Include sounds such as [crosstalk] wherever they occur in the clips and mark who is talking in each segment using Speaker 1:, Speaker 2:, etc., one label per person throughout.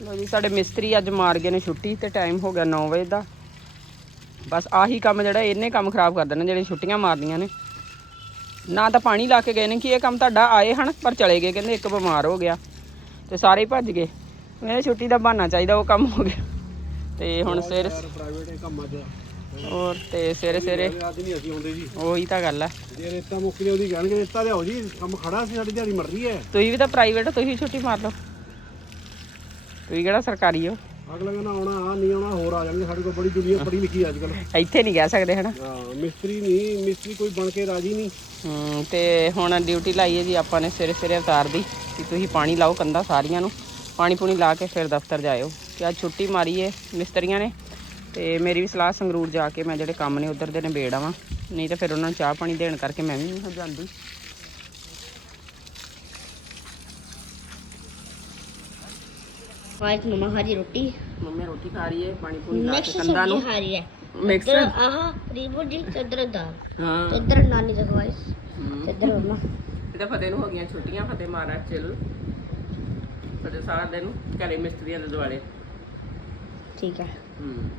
Speaker 1: ਲੋ ਜੀ ਸਾਡੇ ਮਿਸਤਰੀ ਅੱਜ ਮਾਰ ਗਏ ਨੇ ਛੁੱਟੀ ਤੇ ਟਾਈਮ ਹੋ ਗਿਆ 9 ਵਜੇ ਦਾ। ਬਸ ਆਹੀ ਕੰਮ ਜਿਹੜਾ ਇਹਨੇ ਕੰਮ ਖਰਾਬ ਕਰ ਦੇਣਾ ਜਿਹੜੇ ਛੁੱਟੀਆਂ ਮਾਰਦੀਆਂ ਨੇ। ਨਾ ਤਾਂ ਪਾਣੀ ਲਾ ਕੇ ਗਏ ਨੇ ਕਿ ਇਹ ਕੰਮ ਤੁਹਾਡਾ ਆਏ ਹਨ ਪਰ ਚਲੇ ਗਏ ਕਹਿੰਦੇ ਇੱਕ ਬਿਮਾਰ ਹੋ ਗਿਆ ਤੇ ਸਾਰੇ ਭੱਜ ਗਏ। ਮੇਰੇ ਛੁੱਟੀ ਦਾ ਬਹਾਨਾ ਚਾਹੀਦਾ ਉਹ ਕੰਮ ਹੋ ਗਿਆ। ਤੇ ਹੁਣ ਸਿਰ
Speaker 2: ਪ੍ਰਾਈਵੇਟ ਕੰਮ ਅੱਜ
Speaker 1: ਹੋਰ ਤੇ ਸਵੇਰੇ ਸਵੇਰੇ
Speaker 2: ਅੱਜ ਨਹੀਂ ਅਸੀਂ ਆਉਂਦੇ ਜੀ।
Speaker 1: ਉਹੀ ਤਾਂ ਗੱਲ ਹੈ
Speaker 2: ਜੇ ਰੇਤਾ ਮੁੱਕ ਜੇ ਉਹਦੀ ਕਹਿਣਗੇ ਰੇਤਾ ਲਿਆਓ ਜੀ ਕੰਮ ਖੜਾ ਸੀ ਸਾਡੀ ਦਿਹਾੜੀ ਮਰ ਰਹੀ ਹੈ।
Speaker 1: ਤੁਸੀਂ ਵੀ ਤਾਂ ਪ੍ਰਾਈਵੇਟ ਤੁਸੀਂ ਛੁੱਟੀ ਮਾਰ ਲਓ। ਤੁਸੀਂ ਕਿਹੜਾ ਸਰਕਾਰੀ ਹੋ?
Speaker 2: ਅਗਲਾ ਕਹਿੰਦਾ ਆਉਣਾ ਆ ਨਹੀਂ ਆਉਣਾ ਹੋਰ ਆ ਜਾਣਗੇ ਸਾਡੇ ਕੋਲ ਬੜੀ ਦੁਨੀਆ ਬੜੀ ਲਿਖੀ ਅੱਜ ਕੱਲ
Speaker 1: ਇੱਥੇ ਨਹੀਂ ਕਹਿ ਸਕਦੇ ਹਨਾ?
Speaker 2: ਹਾਂ ਮਿਸਤਰੀ ਨਹੀਂ ਮਿਸਤਰੀ ਕੋਈ ਬਣ ਕੇ ਰਾਜੀ ਨਹੀਂ।
Speaker 1: ਹਮ, ਤੇ ਹੁਣ ਡਿਊਟੀ ਲਾਈ ਹੈ ਜੀ ਆਪਾਂ ਨੇ ਸਵੇਰੇ ਸਵੇਰੇ ਅਵਤਾਰ ਦੀ ਕਿ ਤੁਸੀਂ ਪਾਣੀ ਲਾਓ ਕੰਦਾ ਸਾਰੀਆਂ ਨੂੰ ਪਾਣੀ ਪੂਣੀ ਲਾ ਕੇ ਫਿਰ ਦਫ਼ਤਰ ਜਾਇਓ। ਕਿ ਅੱਜ ਛੁੱਟੀ ਮਾਰੀ ਹੈ ਮਿਸਤਰੀਆਂ ਨੇ ਤੇ ਮੇਰੀ ਵੀ ਸਲਾਹ ਸੰਗਰੂਰ ਜਾ ਕੇ ਮੈਂ ਜਿਹੜੇ ਕੰਮ ਨੇ ਉਧਰ ਦੇ ਨਿਬੇੜ ਆਵਾਂ ਨਹੀਂ ਤਾਂ ਫਿਰ ਉਹਨਾਂ ਨੂੰ ਚਾਹ ਪਾਣੀ ਦੇਣ ਕਰਕੇ ਮੈਂ ਵੀ ਨਹੀਂ ਹੋ ਜਾਂਦੀ।
Speaker 3: आज मम्मा खा रही रोटी
Speaker 1: ਮੰਮੀ ਰੋਟੀ ਖਾ ਰਹੀ ਹੈ ਪਾਣੀ ਪੂਣੀ ਲਾ
Speaker 3: मिक्स
Speaker 1: ਕੇ ਕੰਦਾ
Speaker 3: सब्जी
Speaker 1: ਨੂੰ
Speaker 3: खा रही है
Speaker 1: ਮਿਕਸ
Speaker 3: इधर आहा रीबू जी तो इधर दाल
Speaker 1: ਹਾਂ
Speaker 3: तो इधर नानी का ख्वाहिश
Speaker 1: ਹਮ।
Speaker 3: तो इधर मम्मा
Speaker 1: ਤੇ ਫਤਿਹ ਨੂੰ ਹੋ ਗਈਆਂ ਛੁੱਟੀਆਂ ਫਤਿਹ ਮਾਰਾ ਚਿਲ ਫਤਿਹ ਸਾਰਾ ਦਿਨ ਘਰੇ ਮਿਸਤਰੀਆਂ ਦੇ ਦੁਆਲੇ
Speaker 3: ठीक है
Speaker 1: ਹਮ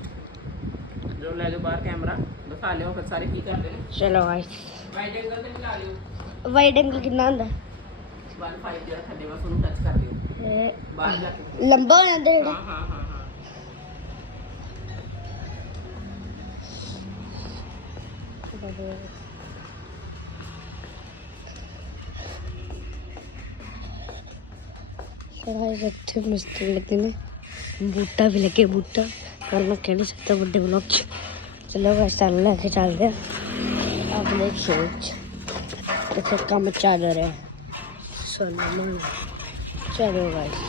Speaker 1: ਜੋ ਲੈ ਜਾਓ ਬਾਹਰ ਕੈਮਰਾ ਦਿਖਾ ਲਿਓ ਫਿਰ ਸਾਰੇ ਕੀ ਕਰਦੇ ਨੇ
Speaker 3: चलो गाइस
Speaker 1: ਵਾਈਡ ਐਂਗਲ ਤੇ ਮਿਲਾ ਲਿਓ
Speaker 3: वाइड एंगल कितना होता है
Speaker 1: 15 ਜਿਹੜਾ ਥੱਲੇ ਵਾ ਉਹਨੂੰ ਟੱਚ ਕਰ ਲਿਓ
Speaker 3: ए,
Speaker 1: ਬਾਹਰ ਜਾ ਕੇ
Speaker 3: लंबा हो जाता है बूटा भी लगे बूटा। और मैं कह नहीं सकता बड़े ब्लॉक चलो बस अल्लाह के चल गया अब सोच। कम कम रहा। है चलो गाइस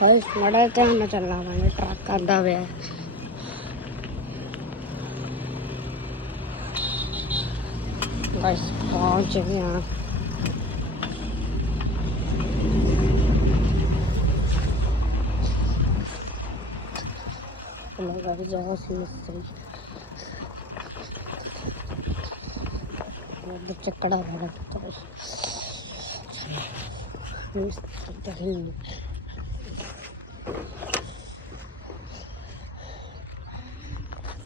Speaker 3: गाइस बड़ा ध्यान ਨਾਲ ਚੱਲਣਾ ਪੈਣਾ ਟਰੱਕ ਆਂਦਾ ਪਿਆ गाइस पहुंच गए हैं लगा के जाओ सी मिस्त्री बच्चा कड़ा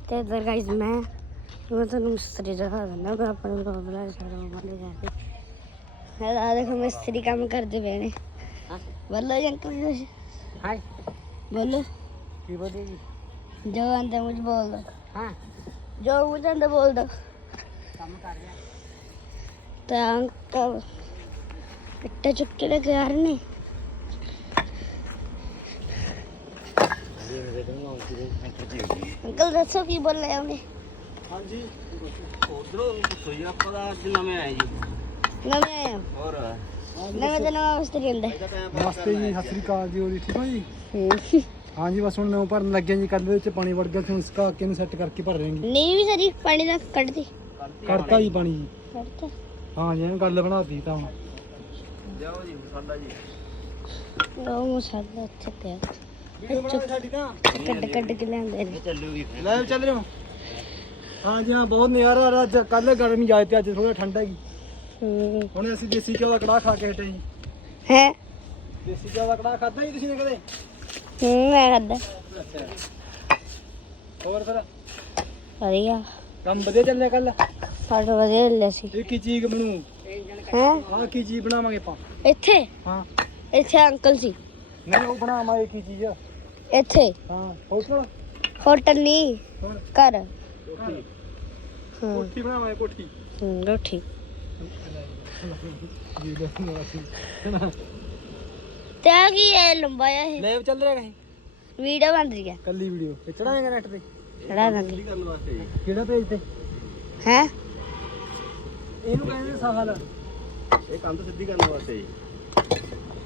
Speaker 3: ਤੇ ਇਧਰ ਗਾਇਸ ਮੈਂ ਮੈਂ ਤੁਹਾਨੂੰ ਮਿਸਤਰੀ ਦਿਖਾ ਦਿੰਦਾ ਮੈਂ ਆਪਣੇ ਕੋਲ ਬਣਾ ਸਾਰਾ ਮਾਲੇ ਜਾ ਕੇ ਆ ਦੇਖੋ ਮਿਸਤਰੀ ਕੰਮ ਕਰਦੇ ਪਏ ਨੇ ਬੱਲੋ ਅੰਕਲ ਜੀ ਬੋਲੋ
Speaker 1: ਕੀ ਬੋਲੇ ਜੀ
Speaker 3: ਜੋ ਆਂਦੇ ਮੁਝ ਬੋਲ
Speaker 1: ਹਾਂ
Speaker 3: ਜੋ ਮੁਝ ਆਂਦੇ ਬੋਲ
Speaker 1: ਕੰਮ ਕਰ ਰਿਹਾ
Speaker 3: ਤਾਂ ਅੰਕਲ ਇੱਟੇ ਚੁੱਕ ਕੇ ਲੈ ਕੇ ਆ ਰਹੇ ਨੇ। ਅੰਕਲ ਦੱਸੋ ਕੀ ਬੋਲ ਰਹੇ ਉਹਨੇ?
Speaker 2: ਹਾਂਜੀ।
Speaker 4: ਉਧਰੋਂ ਸੋਈ ਆਪਾਂ ਦਾ ਅੱਜ ਨਵੇਂ ਆਏ ਜੀ।
Speaker 3: ਨਵੇਂ ਆਇਆ
Speaker 4: ਹੋਰ?
Speaker 3: ਨਵੇਂ ਤੇ ਨਵਾਂ ਮਿਸਤਰੀ ਹੁੰਦਾ
Speaker 2: ਨਮਸਤੇ ਜੀ ਸਤਿ ਸ੍ਰੀ ਅਕਾਲ ਜੀ ਹੋਰੀ ਠੀਕ ਹੋ ਜੀ? ਹਾਂਜੀ ਬਸ ਹੁਣ ਨਵੇਂ ਭਰਨ ਲੱਗੇ ਜੀ ਕੱਲ ਵਿੱਚ ਪਾਣੀ ਵੜ ਗਿਆ ਸੀ ਹੁਣ ਸੁਕਾ ਕੇ ਨੂੰ ਸੈੱਟ ਕਰਕੇ ਭਰ ਰਹੇ ਹਾਂ
Speaker 3: ਨਹੀਂ ਵੀ ਸਾਰੀ ਪਾਣੀ ਦਾ ਕੱਢਦੀ
Speaker 2: ਕੱਢਤਾ ਜੀ ਪਾਣੀ। ਜੀ
Speaker 3: ਕੱਢਤਾ।
Speaker 2: ਹਾਂ ਜੀ ਗੱਲ ਬਣਾਤੀ ਤਾਂ ਹੁਣ।
Speaker 4: ਜਾਓ ਜੀ ਸਾਡਾ ਜੀ।
Speaker 3: ਲੋ ਮਸਾਲਾ ਇੱਥੇ ਪਿਆ।
Speaker 2: ਸਾਡੀ ਤਾਂ।
Speaker 3: ਕੱਢ ਕੱਢ ਕੇ ਲਿਆਂਦੇ ਨੇ।
Speaker 4: ਚੱਲੂਗੀ
Speaker 2: ਲਾਈਵ ਚੱਲ ਰਹੇ ਹੋ ਹਾਂ ਜੀ ਹਾਂ ਬਹੁਤ ਨਜ਼ਾਰਾ ਆ ਰਿਹਾ ਅੱਜ। ਕੱਲ ਗਰਮੀ ਤੇ ਅੱਜ ਥੋੜਾ ਠੰਡਾ ਹੈਗੀ।
Speaker 3: ਹੂੰ।
Speaker 2: ਹੁਣ ਅਸੀਂ ਦੇਸੀ ਘਿਓ ਦਾ ਕੜਾਹ ਖਾ ਕੇ ਹਟੇ ਜੀ।
Speaker 3: ਹੈ?
Speaker 2: ਦੇਸੀ ਘਿਓ ਦਾ ਕੜਾਹ ਖਾਦਾ ਜੀ ਤੁਸੀਂ ਨੇ ਕਦੇ?
Speaker 3: ਹੂੰ ਮੈਂ ਖਾਦਾ
Speaker 2: ਅੱਛਾ। ਹੋਰ ਫਿਰ?
Speaker 3: ਵਧੀਆ।
Speaker 2: ਕੰਮ ਵਧੀਆ ਚੱਲਿਆ ਕੱਲ
Speaker 3: ਸਾਡਾ ਵਧੀਆ ਲਿਆ ਸੀ।
Speaker 2: ਇਹ ਕੀ ਚੀਜ਼ ਬਣੂ?
Speaker 3: ਹੈ?
Speaker 2: ਆਹ ਕੀ ਚੀਜ਼ ਬਣਾਵਾਂਗੇ ਆਪਾਂ?
Speaker 3: ਇੱਥੇ?
Speaker 2: ਹਾਂ।
Speaker 3: ਇੱਥੇ ਅੰਕਲ ਸੀ।
Speaker 2: ਨਹੀਂ ਉਹ ਬਣਾਵਾਂਗੇ ਕੀ ਚੀਜ਼ ਆ?
Speaker 3: ਇੱਥੇ।
Speaker 2: ਹਾਂ ਹੋਟਲ?
Speaker 3: ਹੋਟਲ ਨਹੀਂ
Speaker 2: ਹੋਰ?
Speaker 3: ਘਰ।
Speaker 2: ਕੋਠੀ
Speaker 3: ਹਾਂ।
Speaker 2: ਕੋਠੀ ਬਣਾਵਾਂਗੇ ਕੋਠੀ।
Speaker 3: ਹੂੰ, ਰੋਟੀ। ਤੇ ਆ ਕੀ ਹੈ ਲੰਬਾ ਜਿਹਾ ਇਹ?
Speaker 2: ਲਾਈਵ ਚੱਲ ਰਿਹਾ ਕਹੀਂ?
Speaker 3: ਵੀਡੀਓ ਬਣ ਰਹੀ ਹੈ
Speaker 2: ਕੱਲੀ ਵੀਡੀਓ। ਚੜਾਏਗਾ ਨੈਟ ਤੇ?
Speaker 3: ਚੜਾ ਦਾਂਗੇ
Speaker 4: ਕਰਨ ਵਾਸਤੇ। ਜੀ
Speaker 2: ਕਿਹੜਾ ਪੇਜ ਤੇ?
Speaker 3: ਹੈ?
Speaker 2: ਇਹਨੂੰ ਕਹਿੰਦੇ ਸਾਹਲ।
Speaker 4: ਇਹ ਕੰਧ ਸਿੱਧੀ ਕਰਨ ਵਾਸਤੇ ਜੀ।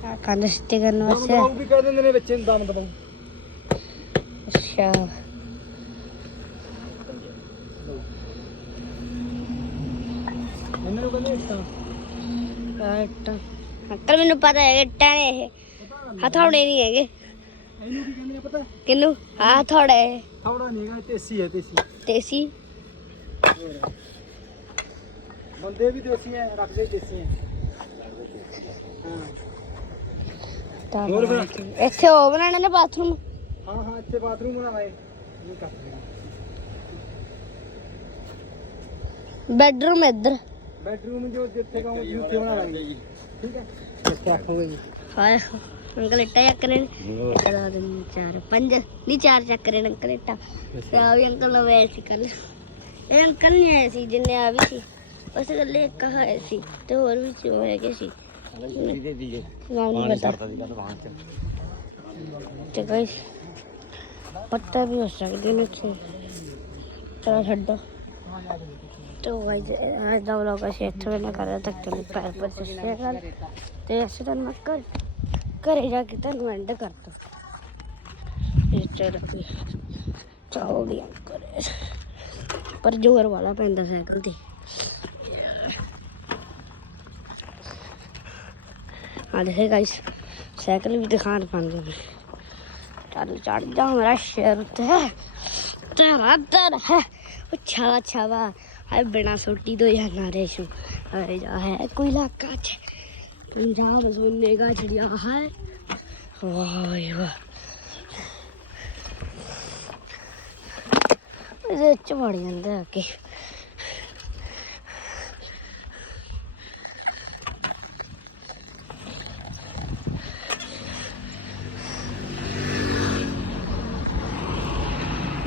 Speaker 3: ਆ ਕੰਨ ਸਿੱਧੇ ਕਰਨ ਵਾਸਤੇ।
Speaker 2: ਦਮ ਵੀ ਕਹਿ ਦਿੰਦੇ ਨੇ ਵਿੱਚ ਨੂੰ ਦਮ ਦਬਾਉ
Speaker 3: ਅੱਛਾ।
Speaker 2: ਇਹਨਾਂ ਨੂੰ ਕਹਿੰਦੇ ਇੱਟਾਂ।
Speaker 3: ਕੱਟ ਅੰਕਲ ਮੈਨੂੰ ਪਤਾ ਹੈ ਇੱਟਾਂ ਨੇ ਇਹ। ਹਥੌੜੇ ਨਹੀਂ ਹੈਗੇ।
Speaker 2: ਇਹਨੂੰ ਕੀ ਕਹਿੰਦੇ ਆ ਪਤਾ
Speaker 3: ਕਿਨੂੰ ਆ ਹਥੌੜੇ
Speaker 2: ਥੋੜਾ ਨਹੀਂ ਹੈਗਾ ਤੇਸੀ ਹੈ ਤੇਸੀ
Speaker 3: ਤੇਸੀ
Speaker 2: ਬੰਦੇ ਵੀ ਦੇਸੀ ਹੈ ਰੱਖਦੇ ਦੇਸੀ ਹੈ
Speaker 3: ਤਾਂ
Speaker 2: ਹੋਰ ਫਿਰ?
Speaker 3: ਇੱਥੇ ਉਹ ਬਣਾਣਾ ਨੇ ਬਾਥਰੂਮ
Speaker 2: ਹਾਂ ਹਾਂ ਇੱਥੇ ਬਾਥਰੂਮ ਬਣਾਏ ਇਹ ਕਰ
Speaker 3: ਬੈਡਰੂਮ ਇੱਧਰ।
Speaker 2: ਬੈਡਰੂਮ ਜੋ ਜਿੱਥੇ ਕਹੋ ਉੱਥੇ ਬਣਾ ਲਾਂਗੇ। ਜੀ ਠੀਕ ਹੈ? ਇੱਥੇ ਆਖੋਗੇ ਜੀ
Speaker 3: ਹਾਏ ਅੰਕਲ ਇੱਟਾ ਚੱਕ ਰਹੇ ਨੇ। ਇੱਕ ਦੋ ਤਿੰਨ ਚਾਰ ਪੰਜ। ਨਹੀਂ ਚਾਰ ਚੱਕ ਰਹੇ ਨੇ ਅੰਕਲ ਇੱਟਾ। ਤੇ ਆ ਵੀ ਅੰਕਲ ਨਵੇਂ ਆਏ ਸੀ ਕੱਲ ਇਹ ਅੰਕਲ ਨਹੀਂ ਆਏ ਸੀ ਜਿੰਨੇ ਆ ਵੀ ਸੀ। ਉਸ ਗੱਲੇ ਇੱਕ ਆਏ ਸੀ ਤੇ ਹੋਰ ਵੀ ਸੀ ਹੈਗੇ ਸੀ।
Speaker 4: ਦੇ ਦੀਏ
Speaker 3: ਨਾਮ ਨਹੀਂ ਪਤਾ।
Speaker 4: ਦੀ ਦੁਕਾਨ ਚ।
Speaker 3: ਤੇ ਗਾਇਸ ਪੱਤਾ ਵੀ ਹੋ ਸਕਦੇ ਨੇ ਇੱਥੇ। ਚਲੋ ਛੱਡੋ। ਤੇ ਗਾਇਸ ਅੱਜ ਦਾ ਵਲੋਗ ਅਸੀਂ ਇੱਥੇ ਨਾ ਕਰ ਰਹੇ ਤੱਕ ਤੇ ਪੈਰ ਪਰ ਸੱਸਿਆ ਕਰ ਤੇ ਅਸੀਂ ਤੁਹਾਨੂੰ ਮੈਂ ਘਰ ਘਰੇ ਜਾ ਕੇ ਤੁਹਾਨੂੰ ਐਂਡ ਕਰ ਦੋ ਇਹ ਚਲ ਵੀ ਚਾਹੋ ਵੀ ਕਰੇ ਪਰ ਜ਼ੋਰ ਵਾਲਾ ਪੈਂਦਾ ਸਾਈਕਲ ਤੇ ਆ ਦੇਖੇ ਗਾਇਸ ਸਾਈਕਲ ਵੀ ਦਿਖਾਣ ਪਾਉਂਦੇ ਨੇ। ਚੱਲ ਚੜ ਜਾ ਮੇਰਾ ਸ਼ੇਰ ਉੱਤੇ। ਤੇਰਾ ਦਰ ਹੈ। ਅੱਛਾ ਅੱਛਾ ਵਾ ਹਾਏ ਬਿਨਾ ਸੋਟੀ ਤੋਂ ਯਾਰ ਨਾਰੇ ਸ਼ੂ ਹਾਏ ਜਾ ਹੈ ਕੋਈ ਇਲਾਕਾ ਚ। ਪੰਜਾਬ ਸੁਣੇਗਾ ਚੜਿਆ ਹੈ। ਵਾਏ ਵਾਹ। ਇਹਦੇ ਚ ਵੜ ਜਾਂਦਾ ਅੱਗੇ।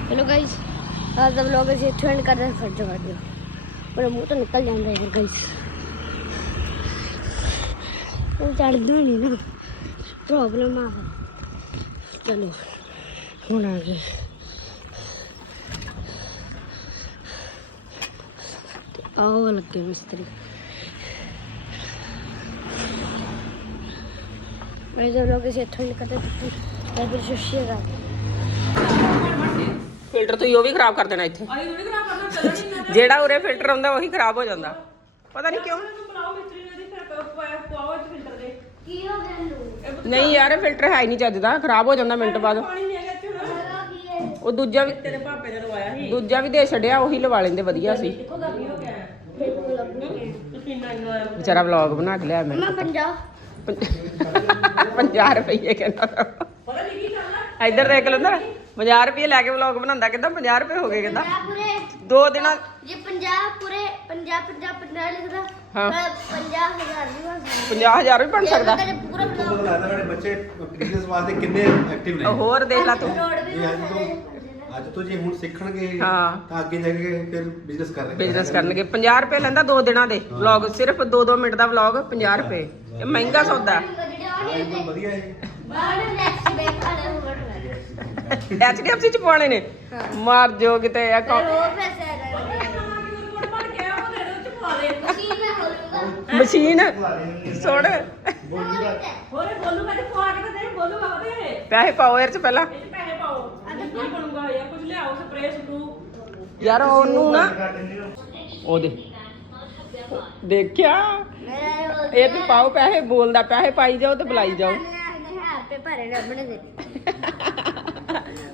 Speaker 3: ਚਲੋ ਗਾਇਸ ਅੱਜ ਦਾ ਵਲੌਗ ਅਸੀਂ ਇੱਥੇ ਐਂਡ ਕਰਦੇ ਹਾਂ ਖਰਚ ਕਰ ਦਿਓ ਮੇਰਾ ਮੂੰਹ ਤਾਂ ਨਿਕਲ ਜਾਂਦਾ ਹੈ ਗਾਇਸ ਉਹ ਚੜਦਾ ਨਹੀਂ ਨਾ ਪ੍ਰੋਬਲਮ ਆ ਚਲੋ ਹੁਣ ਆ ਗਏ ਆਓ ਲੱਗੇ ਮਿਸਤਰੀ ਮੇਰੇ ਜੋ ਲੋਕ ਇਸੇ ਥੋੜੀ ਕਰਦੇ ਤੁਸੀਂ ਤਾਂ ਫਿਰ ਸ਼ੁਸ਼ੀ ਕਰਦੇ
Speaker 1: ਫਿਲਟਰ ਤੁਸੀਂ ਉਹ ਵੀ ਖਰਾਬ ਕਰ ਦੇਣਾ ਇੱਥੇ। ਜਿਹੜਾ ਉਰੇ ਫਿਲਟਰ ਆਉਂਦਾ ਉਹੀ ਖਰਾਬ ਹੋ ਜਾਂਦਾ। ਪਤਾ ਨਹੀਂ ਕਿਉਂ।
Speaker 3: ਕੀ ਹੋ ਗਿਆ ਨੂੰ
Speaker 1: ਨਹੀਂ ਯਾਰ ਇਹ ਫਿਲਟਰ ਹੈ ਹੀ ਨਹੀਂ ਚੱਜਦਾ ਖਰਾਬ ਹੋ ਜਾਂਦਾ ਮਿੰਟ ਬਾਅਦ। ਉਹ ਦੂਜਾ ਵੀ ਤੇਰੇ ਭਾਪੇ ਨੇ ਲਵਾਇਆ ਸੀ। ਦੂਜਾ ਵੀ ਦੇ ਛੱਡਿਆ ਉਹੀ ਲਵਾ ਲੈਂਦੇ ਵਧੀਆ ਸੀ। ਵਿਚਾਰਾ ਵਲੌਗ ਬਣਾ ਕੇ ਲਿਆ ਮੈਂ
Speaker 3: ਮੈਂ ਪੰਜਾਬ
Speaker 1: 50 ਰੁਪਏ ਕਹਿੰਦਾ। ਇੱਧਰ ਦੇਖ ਲੈਂਦਾ 50 ਰੁਪਏ ਲੈ ਕੇ ਵਲੌਗ ਬਣਾਉਂਦਾ ਕਹਿੰਦਾ 50 ਰੁਪਏ ਹੋ ਗਏ ਕਹਿੰਦਾ।
Speaker 3: ਪੂਰੇ
Speaker 1: ਦੋ ਦਿਨਾਂ
Speaker 3: ਜੇ ਪੰਜਾਬ ਪੂਰੇ ਪੰਜਾਬ ਪੰਜਾਬ ਪੰਜਾਬ ਲਿਖਦਾ
Speaker 1: ਹਾਂ।
Speaker 3: ਮੈਂ 50000 ਵੀ ਬਣ ਸਕਦਾ।
Speaker 1: 50000 ਵੀ ਬਣ ਸਕਦਾ।
Speaker 3: ਪੂਰਾ
Speaker 5: ਤੁਹਾਨੂੰ ਲੱਗਦਾ ਬੱਚੇ ਬਿਜ਼ਨਸ ਵਾਸਤੇ ਕਿੰਨੇ ਐਕਟਿਵ ਨੇ।
Speaker 1: ਹੋਰ ਦੇਖ ਲੈ ਤੂੰ।
Speaker 3: ਰੋਡ ਵੀ
Speaker 5: ਇਹ ਅੱਜ ਤੋਂ
Speaker 3: ਸਕਦੇ
Speaker 5: ਅੱਜ ਤੋਂ ਜੇ ਹੁਣ ਸਿੱਖਣਗੇ
Speaker 1: ਹਾਂ।
Speaker 5: ਤਾਂ ਅੱਗੇ ਜਾ ਕੇ ਫਿਰ ਬਿਜ਼ਨਸ ਕਰਨਗੇ।
Speaker 1: ਬਿਜ਼ਨਸ ਕਰਨਗੇ। 50 ਰੁਪਏ ਲੈਂਦਾ ਦੋ ਦਿਨਾਂ ਦੇ ਵਲੌਗ ਸਿਰਫ 2-2 ਮਿੰਟ ਦਾ ਵਲੌਗ 50 ਰੁਪਏ। ਇਹ ਮਹਿੰਗਾ ਸੌਦਾ।
Speaker 3: ਜਿਹੜੇ
Speaker 5: ਹਾਂ,
Speaker 3: ਨਹੀਂ
Speaker 5: ਇਹ ਤਾਂ ਵਧੀਆ ਹੈ।
Speaker 3: ਬਾਹਰ ਨੈਕਸਟ ਬੈਕ ਵਾਲੇ
Speaker 1: ਐਚਡੀਐਫਸੀ ਚ ਪਾਉਣੇ ਨੇ। ਮਾਰ ਜੋ ਕਿਤੇ ਆ
Speaker 3: ਹੋਰ ਪੈਸੇ ਜਾਣਗੇ ਮਸ਼ੀਨ ਮੈਂ ਖੋਲੂੰਗਾ।
Speaker 1: ਮਸ਼ੀਨ? ਸੁਣ
Speaker 6: ਹੋਰੇ ਬੋਲੂ ਮੈਂ ਤੇ ਖਵਾ ਕੇ ਤਾਂ ਦੇ ਬੋਲੂ ਬਾਬਾ ਤੇ
Speaker 1: ਪੈਸੇ ਪਾਓ ਇਹ ਚ ਪਹਿਲਾਂ।
Speaker 6: ਇਹ 'ਚ ਪੈਸੇ ਪਾਓ। ਕੀ ਬਣੂਗਾ ਯਾਰ ਕੁਝ ਲਿਆਓ ਸਪਰੇਅ ਸਪਰੂ
Speaker 1: ਯਾਰ ਉਹਨੂੰ ਨਾ ਉਹਦੇ ਦੇਖਿਆ?
Speaker 3: ਮੇਰਾ
Speaker 1: ਇਹ ਤੇ ਪਾਓ ਪੈਸੇ ਬੋਲਦਾ ਪੈਸੇ ਪਾਈ ਜਾਓ ਤੇ ਬੁਲਾਈ ਜਾਓ।
Speaker 3: ਹੈ ਪੇ ਭਰੇ ਨੇ ਆਪਣੇ ਦੇ। [laughs]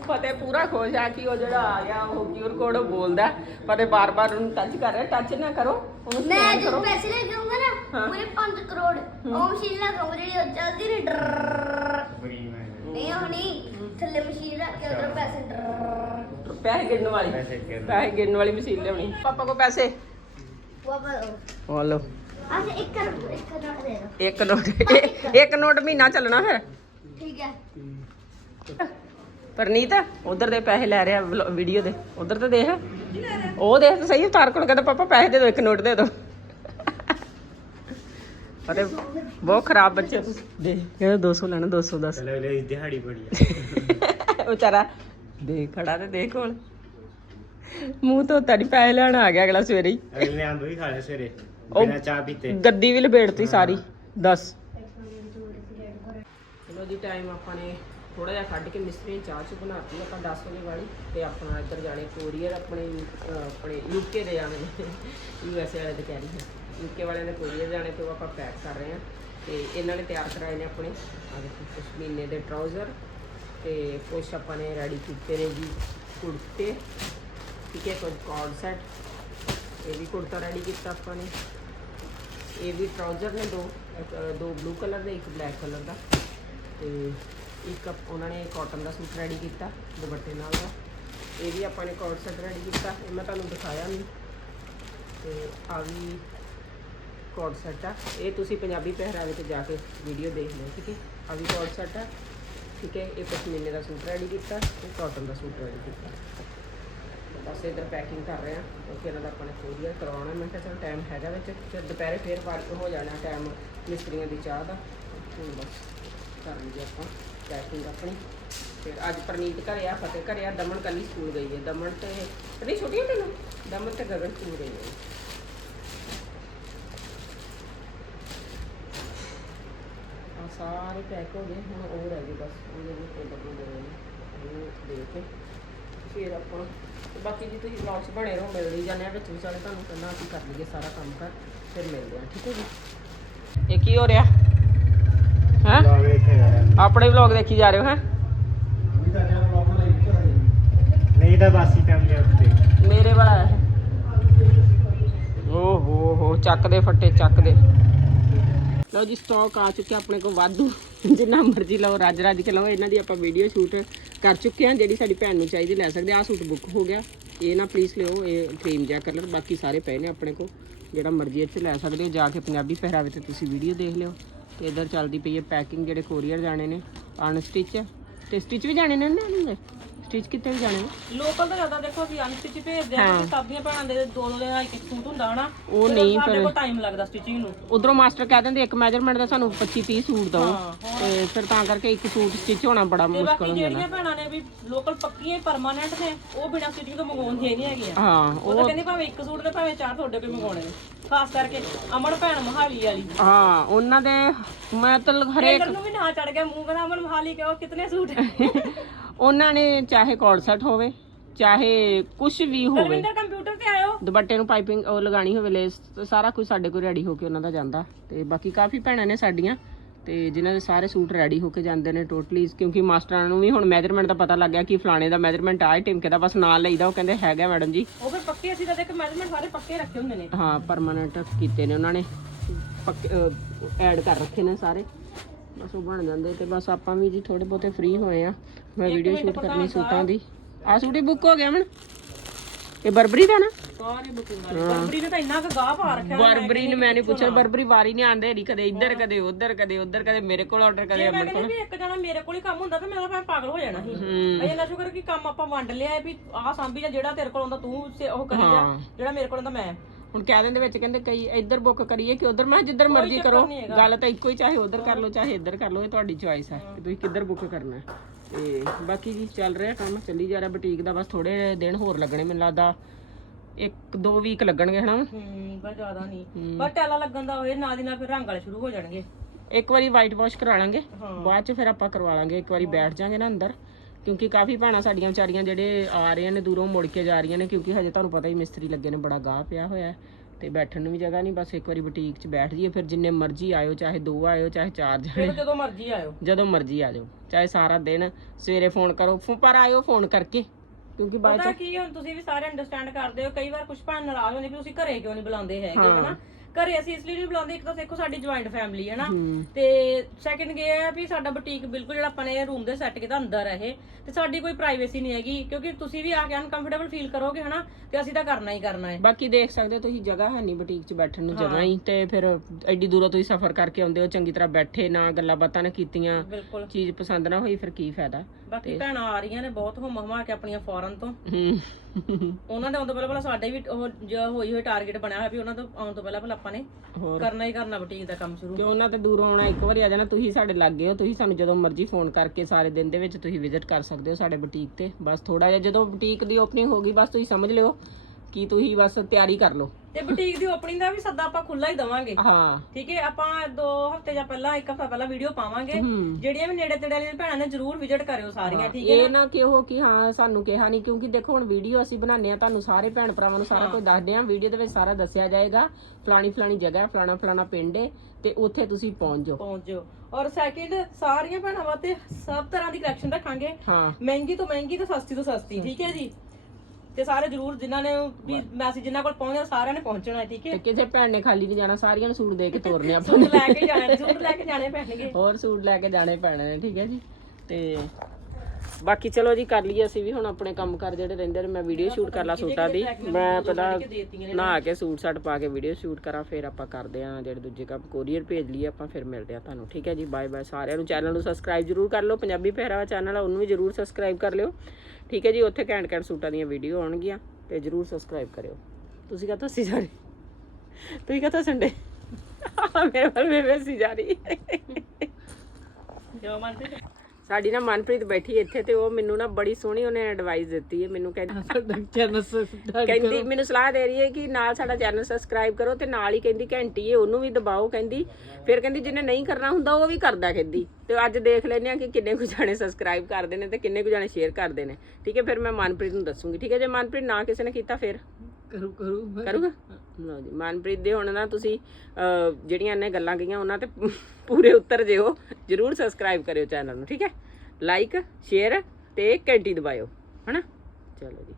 Speaker 1: ਫਤਿਹ ਪੂਰਾ ਖੁਸ਼ ਆ ਕਿ ਉਹ ਜਿਹੜਾ ਆ ਗਿਆ ਉਹ ਕਿਉਰ ਕੋਡ ਬੋਲਦਾ। ਫਤਿਹ ਬਾਰ-ਬਾਰ ਉਹਨੂੰ ਟੱਚ ਕਰ ਰਿਹਾ। ਟੱਚ ਨਾ ਕਰੋ ਉਹਨੂੰ
Speaker 3: ਮੈਂ
Speaker 1: scan ਕਰੋ।
Speaker 3: ਪੈਸੇ ਲੈ ਕੇ ਆਉਂਗਾ ਨਾ ਪੂਰੇ 5 ਕਰੋੜ। ਉਹ ਮਸ਼ੀਨ ਲਾ ਕੇ ਜਿਹੜੀ ਉਹ ਚੱਲਦੀ ਨਹੀਂ ਡਰ ਨਹੀਂ ਨਹੀਂ। ਥੱਲੇ ਮਸ਼ੀਨ ਰੱਖ ਕੇ ਉਧਰ ਪੈਸੇ ਡਰ
Speaker 1: ਪੈਸੇ ਗਿਣਨ ਵਾਲੀ। ਪੈਸੇ ਗਿਣਨ ਵਾਲੀ। ਮਸ਼ੀਨ ਲਿਆਉਣੀ। ਪਾਪਾ ਕੋ ਪੈਸੇ।
Speaker 3: ਵਾਪਸ
Speaker 1: ਹੋ ਲਓ।
Speaker 3: ਅੱਛਾ ਇੱਕ ਕਰ ਇੱਕ ਕਰ ਦੇ ਦੋ
Speaker 1: ਇੱਕ ਨੋਟ ਇੱਕ ਨੋਟ ਮਹੀਨਾ ਚੱਲਣਾ ਫਿਰ।
Speaker 3: ਠੀਕ ਹੈ।
Speaker 1: ਪਰਨੀਤ ਉਧਰ ਦੇ ਪੈਸੇ ਲੈ ਰਿਹਾ ਵੀਡੀਓ ਦੇ। ਉਧਰ ਤੇ ਦੇਖ। ਉਹ ਦੇਖ ਤਾਂ ਸਹੀ ਤਾਰ ਕੋਲ ਕਹਿੰਦਾ ਪਾਪਾ ਪੈਸੇ ਦੇ ਦਿਓ ਇੱਕ ਨੋਟ ਦੇ ਦਿਓ। ਅਰੇ ਬਹੁਤ ਖਰਾਬ ਬੱਚੇ ਦੇ ਕਹਿੰਦਾ 200 ਲੈਣਾ 210
Speaker 7: ਅਗਲੇ ਦੀ ਦਿਹਾੜੀ ਬੜੀ [laughs]
Speaker 1: ਵਿਚਾਰਾ ਦੇਖ ਖੜਾ ਤੇ ਦੇਖ ਕੋਲ ਮੂੰਹ ਤੋਂ ਤੜੀ ਪੈਸੇ ਲੈਣ ਆ ਗਿਆ ਅਗਲਾ ਸਵੇਰੇ ਹੀ।
Speaker 7: ਅਗਲੇ ਨੇ ਅੰਬ ਵੀ ਖਾ ਲਿਆ ਸਵੇਰੇ
Speaker 1: ਉਹ-
Speaker 7: ਬਿਨਾਂ ਚਾਹ ਪੀਤੇ।
Speaker 1: ਗੱਦੀ ਵੀ ਲਪੇੜਤੀ ਸਾਰੀ 10 ਚਲੋ ਜੀ ਟਾਈਮ ਆਪਾਂ ਨੇ ਥੋੜਾ ਜਿਹਾ ਕੱਢ ਕੇ ਮਿਸਤਰੀ ਨੇ ਚਾਹ ਚ ਬਣਾਤੀ, ਆਪਾਂ 10 ਵਜੇ ਵਾਲੀ ਤੇ ਆਪਣਾ ਇੱਧਰ ਜਾਣੇ, ਕੋਰੀਅਰ ਆਪਣੇ ਆਪਣੇ ਯੂਕੇ ਦੇ ਜਾਣੇ। ਯੂ ਐਸ ਏ ਵਾਲੇ ਦੇ ਕਹਿ ਰਹੀ ਹਾਂ। ਯੂਕੇ ਵਾਲਿਆਂ ਦੇ ਕੋਰੀਅਰ ਜਾਣੇ ਤੇ ਉਹ ਆਪਾਂ ਪੈਕ ਕਰ ਰਹੇ ਹਾਂ। ਤੇ ਇਹਨਾਂ ਨੇ ਤਿਆਰ ਕਰਾਏ ਨੇ ਆਪਣੇ ਆ ਦੇਖੋ ਪਸ਼ਮੀਨੇ ਦੇ ਟਰਾਊਜ਼ਰ ਤੇ ਕੁਛ ਆਪਾਂ ਨੇ ਰੈਡੀ ਕੀਤੇ ਨੇ ਜੀ ਕੁੜਤੇ। ਠੀਕ ਹੈ, ਕੁਝ ਕਾਰਡ ਸੈਟ ਇਹ ਵੀ ਕੁੜਤਾ ਰੈਡੀ ਕੀਤਾ ਆਪਾਂ ਨੇ। ਇਹ ਵੀ ਟਰਾਊਜ਼ਰ ਨੇ ਦੋ, ਇੱਕ ਦੋ ਬਲੂ ਕਲਰ ਦੇ, ਇੱਕ ਬਲੈਕ ਕਲਰ ਦਾ। ਤੇ ਇੱਕ ਉਹਨਾਂ ਨੇ ਕਾਟਨ ਦਾ ਸੂਟ ਰੈਡੀ ਕੀਤਾ, ਦੁਪੱਟੇ ਨਾਲ ਦਾ। ਇਹ ਵੀ ਆਪਾਂ ਨੇ ਕੋਟ ਸੈਟ ਰੈਡੀ ਕੀਤਾ, ਇਹ ਮੈਂ ਤੁਹਾਨੂੰ ਦਿਖਾਇਆ ਨਹੀਂ। ਤੇ ਆ ਵੀ ਕੋਟ ਸੈਟ ਆ। ਇਹ ਤੁਸੀਂ ਪੰਜਾਬੀ ਪਹਿਰਾਵੇ ਤੇ ਜਾ ਕੇ ਵੀਡੀਓ ਦੇਖ ਲਿਓ, ਠੀਕ ਹੈ? ਆ ਵੀ ਕੋਟ ਸੈਟ ਆ, ਠੀਕ ਹੈ? ਇਹ ਪਸ਼ਮੀਨੇ ਦਾ ਸੂਟ ਰੈਡੀ ਕੀਤਾ, ਇਹ ਕਾਟਨ ਦਾ ਸੂਟ ਰੈਡੀ ਕੀਤਾ। ਬਸ ਇਧਰ ਪੈਕਿੰਗ ਕਰ ਰਹੇ ਆ। ਕਿਉਂਕਿ ਇਹਨਾਂ ਦਾ ਆਪਾਂ ਨੇ ਕੋਰੀਅਰ ਕਰਵਾਉਣਾ ਮੈਂ ਕਿਹਾ ਚਲ ਟਾਈਮ ਹੈਗਾ ਵਿੱਚ। ਫਿਰ ਦੁਪਹਿਰੇ ਫੇਰ ਵਰਕ ਹੋ ਜਾਣਾ ਟਾਈਮ ਮਿਸਤਰੀਆਂ ਦੀ ਚਾਹ ਦਾ। ਹੁਣ ਬਸ ਕਰ ਲਈਏ ਆਪਾਂ। ਪੈਕਿੰਗ ਆਪਣੀ। ਫਿਰ ਅੱਜ ਪ੍ਰਨੀਤ ਘਰੇ ਆ, ਫਤਿਹ ਘਰੇ ਆ, ਦਮਨ ਕੱਲੀ ਸਕੂਲ ਗਈ ਹੈ। ਦਮਨ ਤੇ ਨਹੀਂ ਛੁੱਟੀਆਂ ਤੈਨੂੰ? ਦਮਨ ਤੇ ਗਗਨ ਸਕੂਲ ਗਈ ਹੈ। ਆ ਸਾਰੇ ਪੈਕ ਹੋ ਗਏ, ਹੁਣ ਉਹ ਰਹਿ ਗਏ ਬਸ, ਉਹਦੇ ਵਿੱਚ ਟੇਬਲ ਨੂੰ ਦੇ ਦੇਣੇ ਉਹ ਦੇ ਕੇ, ਫਿਰ ਆਪਾਂ ਤੇ ਬਾਕੀ ਜੀ ਤੁਸੀਂ ਵਲੌਗ 'ਚ ਬਣੇ ਰਹੋ, ਮਿਲ ਹੀ ਜਾਂਦੇ ਆ ਵਿੱਚ ਵਿਚਾਲੇ। ਤੁਹਾਨੂੰ ਪਹਿਲਾਂ ਅਸੀਂ ਕਰ ਲਈਏ ਸਾਰਾ ਕੰਮ ਕਰ ਫਿਰ ਮਿਲਦੇ ਆ ਠੀਕ ਹੈ ਜੀ? ਇਹ ਕੀ ਹੋ ਰਿਹਾ। ਆਪਣੇ ਵਲੌਗ ਦੇਖੀ ਜਾ ਰਹੇ ਹੋ ਹੈ?
Speaker 7: ਨਹੀਂ ਤਾਂ ਬਾਸੀ ਟਾਈਮ ਦੇ ਉੱਤੇ
Speaker 1: ਮੇਰੇ ਵਾਲਾ ਹੈ। ਓ ਹੋ ਹੋ ਚੱਕ ਦੇ ਫੱਟੇ ਚੱਕ ਦੇ। ਲਓ ਜੀ ਸਟਾਕ ਆ ਚੁੱਕਿਆ ਆਪਣੇ ਕੋਲ ਵਾਧੂ। ਜਿੰਨਾ ਮਰਜ਼ੀ ਲਓ ਰੱਜ ਰੱਜ ਕੇ ਲਓ ਇਹਨਾਂ ਦੀ ਆਪਾਂ ਵੀਡੀਓ ਸ਼ੂਟ ਕਰ ਚੁੱਕੇ ਹਾਂ ਜਿਹੜੀ ਸਾਡੀ ਭੈਣ ਨੂੰ ਚਾਹੀਦੀ ਲੈ ਸਕਦੇ ਆ ਸੂਟ ਬੁੱਕ ਹੋ ਗਿਆ। ਇਹ ਨਾ ਪਲੀਜ਼ ਲਿਓ ਇਹ ਕਰੀਮ ਜਿਹਾ ਕਲਰ ਬਾਕੀ ਸਾਰੇ ਪਏ ਨੇ ਆਪਣੇ ਕੋਲ। ਜਿਹੜਾ ਮਰਜ਼ੀ ਇੱਥੇ ਲੈ ਸਕਦੇ ਹੋ ਜਾ ਕੇ ਪੰਜਾਬੀ ਪਹਿਰਾਵੇ ਤੇ ਤੁਸੀਂ ਵੀਡੀਓ ਦੇਖ ਲਿਓ। ਤੇ ਇਧਰ ਚੱਲਦੀ ਪਈ ਹੈ ਪੈਕਿੰਗ ਜਿਹੜੇ ਕੋਰੀਅਰ ਜਾਣੇ ਨੇ ਅਨਸਟਿਚ ਤੇ ਸਟਿਚ ਵੀ ਜਾਣੇ ਨੇ ਨਾ ਸਟਿਚ ਕਿੱਥੇ ਵੀ ਜਾਣੇ ਨੇ
Speaker 6: ਲੋਕਲ ਤਾਂ ਜ਼ਿਆਦਾ ਦੇਖੋ ਅਸੀਂ ਅਨਸਟਿਚ ਭੇਜਦੇ ਆ ਕਿ ਸਭ ਦੀਆਂ ਭੈਣਾਂ ਦੇ ਦੋ ਦੋ ਦਾ ਇੱਕ ਇੱਕ ਸੂਟ ਹੁੰਦਾ ਹਨਾ।
Speaker 1: ਉਹ
Speaker 6: ਫਿਰ
Speaker 1: ਨਹੀਂ
Speaker 6: ਸਾਡੇ
Speaker 1: ਫਿਰ
Speaker 6: ਕੋਲ ਟਾਈਮ ਲੱਗਦਾ ਸਟਿਚਿੰਗ ਨੂੰ।
Speaker 1: ਉਧਰੋਂ ਮਾਸਟਰ ਕਹਿ ਦਿੰਦੇ ਇੱਕ ਮੈਜਰਮੈਂਟ ਦਾ ਸਾਨੂੰ 25 30 ਸੂਟ ਦਿਓ। ਤੇ ਫਿਰ ਤਾਂ ਕਰਕੇ ਇੱਕ ਸੂਟ ਸਟਿਚ ਹੋਣਾ ਬੜਾ
Speaker 6: ਤੇ
Speaker 1: ਮੁਸ਼ਕਲ
Speaker 6: ਬਾਕੀ
Speaker 1: ਹੋ ਜਾਂਦਾ
Speaker 6: ਜਿਹੜੀਆਂ ਭੈਣਾਂ ਨੇ ਵੀ ਲੋਕਲ ਪੱਕੀਆਂ ਪਰਮਾਨੈਂਟ ਨੇ ਉਹ ਬਿਨਾਂ ਸਟਿਚਿੰਗ ਤੋਂ ਮੰਗਵਾਉਂਦੀਆਂ ਨਹੀਂ ਹੈਗੀਆਂ
Speaker 1: ਹਾਂ
Speaker 6: ਉਹ ਤਾਂ ਕਹਿੰਦੇ ਭਾਵੇਂ ਇੱਕ ਸੂਟ ਦੇ ਭਾਵੇਂ ਚਾਰ ਤੁਹਾਡੇ ਕੋਲ ਮੰਗਵਾਉਣੇ ਨੇ। ਖਾਸ ਕਰਕੇ ਅਮਨ ਭੈਣ ਮਹਾਲੀ ਵਾਲੀ।
Speaker 1: ਹਾਂ ਉਹਨਾਂ ਦੇ ਮੈਂ ਤਾਂ ਹਰੇਕ
Speaker 6: ਟੇਲਰ ਨੂੰ ਵੀ ਨਾ ਚੜ ਗਿਆ ਮੂੰਹ ਕਹਿੰਦਾ ਅਮਨ ਮਹਾਲੀ ਕਹੋ ਕਿਤਨੇ ਸੂਟ [laughs]
Speaker 1: ਉਹਨਾਂ ਨੇ ਚਾਹੇ ਕੋਡ ਸੈਟ ਹੋਵੇ ਚਾਹੇ ਕੁਝ ਵੀ ਹੋਵੇ।
Speaker 6: ਰਵਿੰਦਰ ਕੰਪਿਊਟਰ ਤੇ ਆਇਓ।
Speaker 1: ਦੁਪੱਟੇ ਨੂੰ ਪਾਈਪਿੰਗ ਉਹ ਲਗਾਣੀ ਹੋਵੇ ਲੇਸ ਤੇ ਸਾਰਾ ਕੁਝ ਸਾਡੇ ਕੋਲ ਰੈਡੀ ਹੋ ਕੇ ਉਹਨਾਂ ਦਾ ਜਾਂਦਾ। ਤੇ ਬਾਕੀ ਕਾਫੀ ਭੈਣਾਂ ਨੇ ਸਾਡੀਆਂ ਤੇ ਜਿਨ੍ਹਾਂ ਦੇ ਸਾਰੇ ਸੂਟ ਰੈਡੀ ਹੋ ਕੇ ਜਾਂਦੇ ਨੇ ਟੋਟਲੀ ਕਿਉਂਕਿ ਮਾਸਟਰਾਂ ਨੂੰ ਵੀ ਹੁਣ ਮੈਜਰਮੈਂਟ ਦਾ ਪਤਾ ਲੱਗ ਗਿਆ ਕਿ ਫਲਾਣੇ ਦਾ ਮੈਜਰਮੈਂਟ ਆ ਟਿਮਕੇ ਦਾ ਬਸ ਨਾਲ ਲਈਦਾ ਉਹ ਕਹਿੰਦੇ ਹੈਗਾ ਮੈਡਮ ਜੀ।
Speaker 6: ਉਹ ਫਿਰ ਪੱਕੇ ਅਸੀਂ ਤਾਂ ਦੇਖ ਮੈਜਰਮੈਂਟ ਸਾਰੇ ਪੱਕੇ ਰੱਖੇ ਹੁੰਦੇ ਨੇ।
Speaker 1: ਹਾਂ ਪਰਮਾਨੈਂਟ ਕੀਤੇ ਨੇ ਉਹਨਾਂ ਨੇ। ਪੱਕੇ ਐਡ ਕਰ ਰੱਖੇ ਨੇ ਸਾਰੇ। ਬਸ ਉਹ ਬਣ ਜਾਂਦੇ ਤੇ ਬਸ ਆਪਾਂ ਵੀ ਜੀ ਥੋੜੇ ਬਹੁਤੇ ਫ੍ਰੀ ਹੋਏ ਆ। ਮੈਂ ਵੀਡੀਓ ਸ਼ੂਟ ਕਰਨੀ ਸੂਟਾਂ ਦੀ। ਆ ਸੂਟ ਹੀ ਬੁੱਕ ਹੋ ਗਿਆ ਮਨ ਇਹ ਬਰਬਰੀ ਦਾ ਨਾ?
Speaker 6: ਸਾਰੇ ਬੁਕਿੰਗ ਬਰਬਰੀ ਨੇ ਤਾਂ ਇੰਨਾ ਕੁ ਗਾਹ ਪਾ ਰੱਖਿਆ
Speaker 1: ਬਰਬਰੀ ਨੂੰ ਮੈਂ ਨਹੀਂ ਪੁੱਛਿਆ ਬਰਬਰੀ ਵਾਰੀ ਨਹੀਂ ਆਂਦੇ ਨਹੀਂ ਕਦੇ ਇੱਧਰ ਕਦੇ ਉੱਧਰ ਕਦੇ ਉੱਧਰ ਕਦੇ ਮੇਰੇ ਕੋਲ ਆਰਡਰ ਕਦੇ
Speaker 6: ਕਹਿੰਦੀ ਵੀ ਇੱਕ ਜਣਾ ਮੇਰੇ ਕੋਲ ਹੀ ਕੰਮ ਹੁੰਦਾ ਤੇ ਮੈਂ ਤਾਂ ਪਾਗਲ ਹੋ ਜਾਣਾ ਸੀ। ਅਜੇ ਨਾ ਸ਼ੁਕਰ ਕਿ ਕੰਮ ਆਪਾਂ ਵੰਡ ਲਿਆ ਵੀ ਆਹ ਸਾਂਭੀ ਜਿਹੜਾ ਤੇਰੇ ਕੋਲ ਆਉਂਦਾ ਤੂੰ ਉਹ ਕਰੀ ਜਾ। ਜਿਹੜਾ ਮੇਰੇ ਕੋਲ ਆਉਂਦਾ ਮੈਂ।
Speaker 1: ਹੁਣ ਕਹਿ ਦਿੰਦੇ ਵਿੱਚ ਕਹਿੰਦੇ ਕਈ ਇੱਧਰ ਬੁੱਕ ਕਰੀਏ ਕਿ ਉੱਧਰ ਮੈਂ ਕਿਹਾ ਜਿੱਧਰ ਮਰਜ਼ੀ ਕਰੋ ਗੱਲ ਤਾਂ ਇੱਕੋ ਹੀ ਚਾਹੇ ਉੱਧਰ ਕਰ ਲਓ ਚਾਹੇ ਇੱਧਰ ਕਰ ਲਓ ਇਹ ਤੁਹਾਡੀ ਚੁਆਇਸ ਹੈ ਕਿ ਤੁਸੀਂ ਕਿੱਧਰ ਬੁੱਕ ਕਰਨਾ। ਹੈ ਤੇ ਬਾਕੀ ਜੀ ਚੱਲ ਰਿਹਾ ਕੰਮ ਚੱਲੀ ਜਾ ਰਿਹਾ ਬੁਟੀਕ ਦਾ ਬਸ ਥੋੜੇ ਦਿਨ ਹੋਰ ਲੱਗਣੇ ਮੈਨੂੰ ਲੱਗਦਾ ਇੱਕ ਦੋ ਵੀਕ ਲੱਗਣਗੇ ਹਨਾ?
Speaker 6: ਹੂੰ ਬਸ ਜ਼ਿਆਦਾ ਨਹੀਂ। ਪਰ ਟੈਲਾ ਲੱਗਣ ਦਾ ਹੋਏ ਨਾਲ ਦੀ ਨਾਲ ਫਿਰ ਰੰਗ ਵਾਲੇ ਸ਼ੁਰੂ ਹੋ ਜਾਣਗੇ।
Speaker 1: ਇੱਕ ਵਾਰੀ ਵਾਈਟ ਵਾਸ਼ ਕਰਾ ਲਾਂਗੇ ਬਾਅਦ ਚ ਫਿਰ ਆਪਾਂ ਕਰਵਾ ਲਾਂਗੇ ਇੱਕ ਵਾਰੀ ਬੈਠ ਜਾਾਂਗੇ ਨਾ ਅੰਦਰ। ਕਿਉਂਕਿ ਕਾਫੀ ਭੈਣਾਂ ਸਾਡੀਆਂ ਵਿਚਾਰੀਆਂ ਜਿਹੜੇ ਆ ਰਹੀਆਂ ਨੇ ਦੂਰੋਂ ਮੁੜ ਕੇ ਜਾ ਰਹੀਆਂ ਨੇ ਕਿਉਂਕਿ ਹਜੇ ਤੁਹਾਨੂੰ ਪਤਾ ਹੀ ਮਿਸਤਰੀ ਲੱਗੇ ਨੇ ਬੜਾ ਗਾਹ ਪਿਆ ਹੋਇਆ ਤੇ ਬੈਠਣ ਨੂੰ ਵੀ ਜਗ੍ਹਾ ਨਹੀਂ ਬਸ ਇੱਕ ਵਾਰੀ ਬੁਟੀਕ 'ਚ ਬੈਠ ਜਾਈਏ ਫਿਰ ਜਿੰਨੇ ਮਰਜ਼ੀ ਆਇਓ ਚਾਹੇ ਦੋ ਆਇਓ ਚਾਹੇ ਚਾਰ ਜਾਣੇ।
Speaker 6: ਫਿਰ ਜਦੋਂ ਮਰਜ਼ੀ ਆਇਓ।
Speaker 1: ਜਦੋਂ ਮਰਜ਼ੀ ਆ ਜਾਓ ਚਾਹੇ ਸਾਰਾ ਦਿਨ ਸਵੇਰੇ ਫੋਨ ਕਰੋ ਫੋ- ਪਰ ਆਇਓ ਫੋਨ ਕਰਕੇ ਕਿਉਂਕਿ ਬਾਅਦ
Speaker 6: ਪਤਾ ਕੀ ਹੁਣ ਤੁਸੀਂ ਵੀ ਸਾਰੇ ਅੰਡਰਸਟੈਂਡ ਕਰਦੇ ਹੋ ਕਈ ਵਾਰ ਕੁਝ ਭੈਣ ਨਾਰਾਜ਼ ਹੁੰਦੇ ਵੀ ਤੁਸੀਂ ਘਰੇ ਕਿਉਂ ਨਹੀਂ ਬੁਲਾਉਂਦੇ ਹੈਗੇ ਹਨਾ? ਘਰੇ ਅਸੀਂ ਇਸ ਲਈ ਨਹੀਂ ਬੁਲਾਉਂਦੇ ਇੱਕ ਤਾਂ ਦੇਖੋ ਸਾਡੀ ਜੁਆਇੰਟ ਫੈਮਿਲੀ ਹੈ ਨਾ। ਤੇ ਸੈਕੰਡ ਇਹ ਹੈ ਵੀ ਸਾਡਾ ਬੁਟੀਕ ਬਿਲਕੁਲ ਜਿਹੜਾ ਆਪਾਂ ਨੇ ਰੂਮ ਦੇ ਸੈੱਟ ਕੀਤਾ ਅੰਦਰ ਹੈ ਇਹ। ਤੇ ਸਾਡੀ ਕੋਈ ਪ੍ਰਾਈਵੇਸੀ ਨਹੀਂ ਹੈਗੀ ਕਿਉਂਕਿ ਤੁਸੀਂ ਵੀ ਆ ਕੇ ਅਨਕੰਫਰਟੇਬਲ ਫੀਲ ਕਰੋਗੇ ਹਨਾ ਤੇ ਅਸੀਂ ਤਾਂ ਕਰਨਾ ਹੀ ਕਰਨਾ ਹੈ।
Speaker 1: ਬਾਕੀ ਦੇਖ ਸਕਦੇ ਹੋ ਤੁਸੀਂ ਜਗ੍ਹਾ ਹੈ ਨਹੀਂ ਬੁਟੀਕ 'ਚ ਬੈਠਣ ਨੂੰ ਜਗ੍ਹਾ ਹੀ। ਤੇ ਫਿਰ ਐਡੀ ਦੂਰੋਂ ਤੁਸੀਂ ਸਫ਼ਰ ਕਰਕੇ ਆਉਂਦੇ ਹੋ ਚੰਗੀ ਤਰ੍ਹਾਂ ਬੈਠੇ ਨਾ ਗੱਲਾਂ ਬਾਤਾਂ ਨਾ ਕੀਤੀਆਂ ਚੀਜ਼ ਪਸੰਦ ਨਾ ਹੋਈ ਫਿਰ ਕੀ ਫਾਇਦਾ?
Speaker 6: ਬਾਕੀ ਭੈਣਾਂ ਆ ਰਹੀਆਂ ਨੇ ਬਹੁਤ ਹੁਮ ਹਮਾ ਕੇ ਆਪਣੀਆਂ ਫੋਰਨ ਤੋਂ। ਉਹਨਾਂ ਦੇ ਆਉਣ ਤੋਂ ਪਹਿਲਾਂ ਪਹਿਲਾਂ ਸਾਡੇ ਵੀ ਉਹ ਜੋ ਹੋਈ ਹੋਈ ਟਾਰਗੇਟ ਬਣਿਆ ਹੋਇਆ ਵੀ ਉਹਨਾਂ ਤੋਂ ਆਉਣ ਤੋਂ ਪਹਿਲਾਂ ਪਹਿਲਾਂ ਆਪਾਂ ਨੇ
Speaker 1: ਹੋਰ।
Speaker 6: ਕਰਨਾ ਹੀ ਕਰਨਾ ਬੁਟੀਕ ਦਾ ਕੰਮ ਸ਼ੁਰੂ।
Speaker 1: ਕਿ ਉਹਨਾਂ ਤੇ ਦੂਰੋਂ ਆਉਣਾ ਇੱਕ ਵਾਰੀ ਆ ਜਾਣਾ ਤੁਸੀਂ ਸਾਡੇ ਲੱਗੇ ਹੋ ਤੁਸੀਂ ਸਾਨੂੰ ਜਦੋਂ ਮਰਜ਼ੀ ਫੋਨ ਕਰਕੇ ਸਾਰੇ ਦਿਨ ਦੇ ਵਿੱਚ ਤੁਸੀਂ ਵਿਜ਼ਿਟ ਕਰ ਸਕਦੇ ਹੋ ਸਾਡੇ ਬੁਟੀਕ ਤੇ। ਬਸ ਥੋੜਾ ਜਿਹਾ ਜਦੋਂ ਬੁਟੀਕ ਦੀ ਓਪਨਿੰਗ ਹੋ ਗਈ ਬਸ ਤੁਸੀਂ ਸਮਝ ਲਿਓ ਕਿ ਤੁਸੀਂ ਬਸ ਤਿਆਰੀ ਕਰ ਲਓ।
Speaker 6: ਤੇ ਬੁਟੀਕ ਦੀ ਓਪਨਿੰਗ ਦਾ ਵੀ ਸੱਦਾ ਆਪਾਂ ਖੁੱਲਾ ਹੀ ਦਵਾਂਗੇ।
Speaker 1: ਹਾਂ।
Speaker 6: ਠੀਕ ਹੈ ਆਪਾਂ ਦੋ ਹਫ਼ਤੇ ਜਾਂ ਪਹਿਲਾਂ ਇੱਕ ਹਫ਼ਤਾ ਪਹਿਲਾਂ ਵੀਡੀਓ ਪਾਵਾਂਗੇ। ਜਿਹੜੀਆਂ ਵੀ ਨੇੜੇ ਤੇੜੇ ਵਾਲੀਆਂ ਭੈਣਾਂ ਨੇ ਜਰੂਰ ਵਿਜ਼ਿਟ ਕਰਿਓ ਸਾਰੀਆਂ ਠੀਕ ਹੈ
Speaker 1: ਇਹ ਨਾ? ਕਿ ਉਹ ਕਿ ਹਾਂ ਸਾਨੂੰ ਕਿਹਾ ਨਹੀਂ ਕਿਉਂਕਿ ਦੇਖੋ ਹੁਣ ਵੀਡੀਓ ਅਸੀਂ ਬਣਾਉਂਦੇ ਆ ਤੁਹਾਨੂੰ ਸਾਰੇ ਭੈਣ ਭਰਾਵਾਂ ਨੂੰ ਸਾਰਾ ਕੁਝ ਦੱਸਦੇ ਆ ਵੀਡੀਓ ਦੇ ਵਿੱਚ ਸਾਰਾ ਦੱਸਿਆ ਜਾਏਗਾ। ਫਲਾਣੀ ਫਲਾਣੀ ਜਗ੍ਹਾ ਫਲਾਣਾ ਫਲਾਣਾ ਪਿੰਡ ਹੈ ਤੇ ਉੱਥੇ ਤੁਸੀਂ ਪਹੁੰਚ ਜਾਓ।
Speaker 6: ਪਹੁੰਚ। ਜਾਓ ਔਰ ਸੈਕਿੰਡ ਸਾਰੀਆਂ ਭੈਣਾਂ ਵਾਸਤੇ ਸਭ ਤਰ੍ਹਾਂ ਦੀ ਕਲੈਕਸ਼ਨ ਰੱਖਾਂਗੇ।
Speaker 1: ਹਾਂ।
Speaker 6: ਮਹਿੰਗੀ ਤੋਂ ਮਹਿੰਗੀ ਤੇ ਸਸਤੀ ਤੋਂ ਸਸਤੀ ਠੀਕ ਹੈ ਜੀ? ਤੇ ਸਾਰੇ ਜਰੂਰ ਜਿਨ੍ਹਾਂ ਨੇ ਵੀ ਮੈਸੇਜ ਜਿਨ੍ਹਾਂ ਕੋਲ ਪਹੁੰਚਿਆ ਸਾਰਿਆਂ ਨੇ ਪਹੁੰਚਣਾ ਹੈ ਠੀਕ
Speaker 1: ਤੇ
Speaker 6: ਹੈ
Speaker 1: ਕਿਸੇ ਭੈਣ ਨੇ ਖਾਲੀ ਨਹੀਂ ਜਾਣਾ ਸਾਰੀਆਂ ਨੂੰ ਸੂਟ ਦੇ ਕੇ ਤੋਰਨੇ ਆਪਾਂ
Speaker 6: ਸੂਟ ਲੈ ਕੇ ਜਾਣੇ ਸੂਟ ਲੈ ਕੇ ਜਾਣੇ ਪੈਣਗੇ।
Speaker 1: ਹੋਰ ਸੂਟ ਲੈ ਕੇ ਜਾਣੇ ਪੈਣੇ ਨੇ ਠੀਕ ਹੈ ਜੀ? ਤੇ ਬਾਕੀ ਚਲੋ ਜੀ ਕਰ ਲਈਏ ਅਸੀਂ ਵੀ ਹੁਣ ਆਪਣੇ ਕੰਮ ਕਰ ਜਿਹੜੇ ਰਹਿੰਦੇ ਨੇ ਮੈਂ ਵੀਡੀਓ ਸ਼ੂਟ ਕਰ ਲਾ ਸੂਟਾਂ ਦੀ। ਮੈਂ ਪਹਿਲਾਂ ਨਹਾ ਕੇ ਸੂਟ ਸਾਟ ਪਾ ਕੇ ਵੀਡੀਓ ਸ਼ੂਟ ਕਰਾਂ ਫਿਰ ਆਪਾਂ ਕਰਦੇ ਆਂ ਜਿਹੜੇ ਦੂਜੇ ਕੰਮ। ਕੋਰੀਅਰ ਭੇਜ ਲਈਏ ਆਪਾਂ ਫਿਰ ਮਿਲਦੇ ਆ ਤੁਹਾਨੂੰ। ਠੀਕ ਹੈ ਜੀ ਬਾਏ ਬਾਏ ਸਾਰਿਆਂ ਨੂੰ। ਚੈਨਲ ਨੂੰ ਸਬਸਕ੍ਰਾਈਬ ਜਰੂਰ ਕਰ ਲਓ ਪੰਜਾਬੀ ਪਹਿਰਾਵਾ ਚੈਨਲ ਆ ਉਹਨੂੰ ਵੀ ਜਰੂਰ ਸਬਸਕ੍ਰਾਈਬ ਕਰ ਲਿਓ। ਠੀਕ ਹੈ ਜੀ ਉੱਥੇ ਘੈਂਟ ਘੈਂਟ ਸੂਟਾਂ ਦੀਆਂ ਵੀਡੀਓ ਆਉਣਗੀਆਂ ਤੇ ਜਰੂਰ ਸਬਸਕ੍ਰਾਈਬ ਕਰਿਓ। ਤੁਸੀਂ ਕਹਤਾ ਸੀ ਜਾ ਰਹੇ? ਤੁਸੀਂ ਕਹਤਾ ਸੰਡੇ ਮੇਰੇ ਵੱਲ ਵੇ ਸੀ ਜਾ ਰਹੀ।
Speaker 6: ਜੋ ਮੰਨਦੇ
Speaker 1: ਸਾਡੀ ਨਾ ਮਨਪ੍ਰੀਤ ਬੈਠੀ ਇੱਥੇ ਤੇ ਉਹ ਮੈਨੂੰ ਨਾ ਬੜੀ ਸੋਹਣੀ ਉਹਨੇ ਐਡਵਾਈਸ ਦਿੱਤੀ ਹੈ। ਮੈਨੂੰ ਕਹਿੰਦੀ ਕਹਿੰਦੀ ਮੈਨੂੰ ਸਲਾਹ ਦੇ ਰਹੀ ਹੈ ਕਿ ਨਾਲ ਸਾਡਾ ਚੈਨਲ ਸਬਸਕ੍ਰਾਈਬ ਕਰੋ ਤੇ ਨਾਲ ਹੀ ਕਹਿੰਦੀ ਘੰਟੀ ਹੈ ਉਹਨੂੰ ਵੀ ਦਬਾਓ ਕਹਿੰਦੀ। ਫਿਰ ਕਹਿੰਦੀ ਜਿਹਨੇ ਨਹੀਂ ਕਰਨਾ ਹੁੰਦਾ ਉਹ ਵੀ ਕਰਦਾ ਕਹਿੰਦੀ। ਤੇ ਅੱਜ ਦੇਖ ਲੈਂਦੇ ਆ ਕਿ ਕਿੰਨੇ ਕੁ ਜਾਣੇ ਸਬਸਕ੍ਰਾਈਬ ਕਰਦੇ ਨੇ ਤੇ ਕਿੰਨੇ ਕੁ ਜਾਣੇ ਸ਼ੇਅਰ ਕਰਦੇ ਨੇ। ਠੀਕ ਹੈ ਫਿਰ ਮੈਂ ਮਨਪ੍ਰੀਤ ਨੂੰ ਦੱਸੂਗੀ। ਠੀਕ ਹੈ ਜੇ ਮਨਪ੍ਰੀਤ ਨਾ ਕਿਸੇ ਨੇ ਕੀਤਾ ਫਿਰ? ਕਰੂ ਕਰੂ ਕਰੂਗਾ? ਲਓ ਜੀ ਮਨਪ੍ਰੀਤ ਦੇ ਹੁਣ ਨਾ ਤੁਸੀਂ ਅਹ, ਜਿਹੜੀਆਂ ਇਹਨੇ ਗੱਲਾਂ ਕਹੀਆਂ ਉਹਨਾਂ ਤੇ ਪੂਰੇ ਉੱਤਰ ਜਿਓ ਜਰੂਰ ਸਬਸਕ੍ਰਾਈਬ ਕਰਿਓ ਚੈਨਲ ਨੂੰ ਠੀਕ ਹੈ? ਲਾਈਕ ਸ਼ੇਅਰ ਤੇ ਘੰਟੀ ਦਬਾਇਓ ਹਨਾ? ਚਲੋ ਜੀ।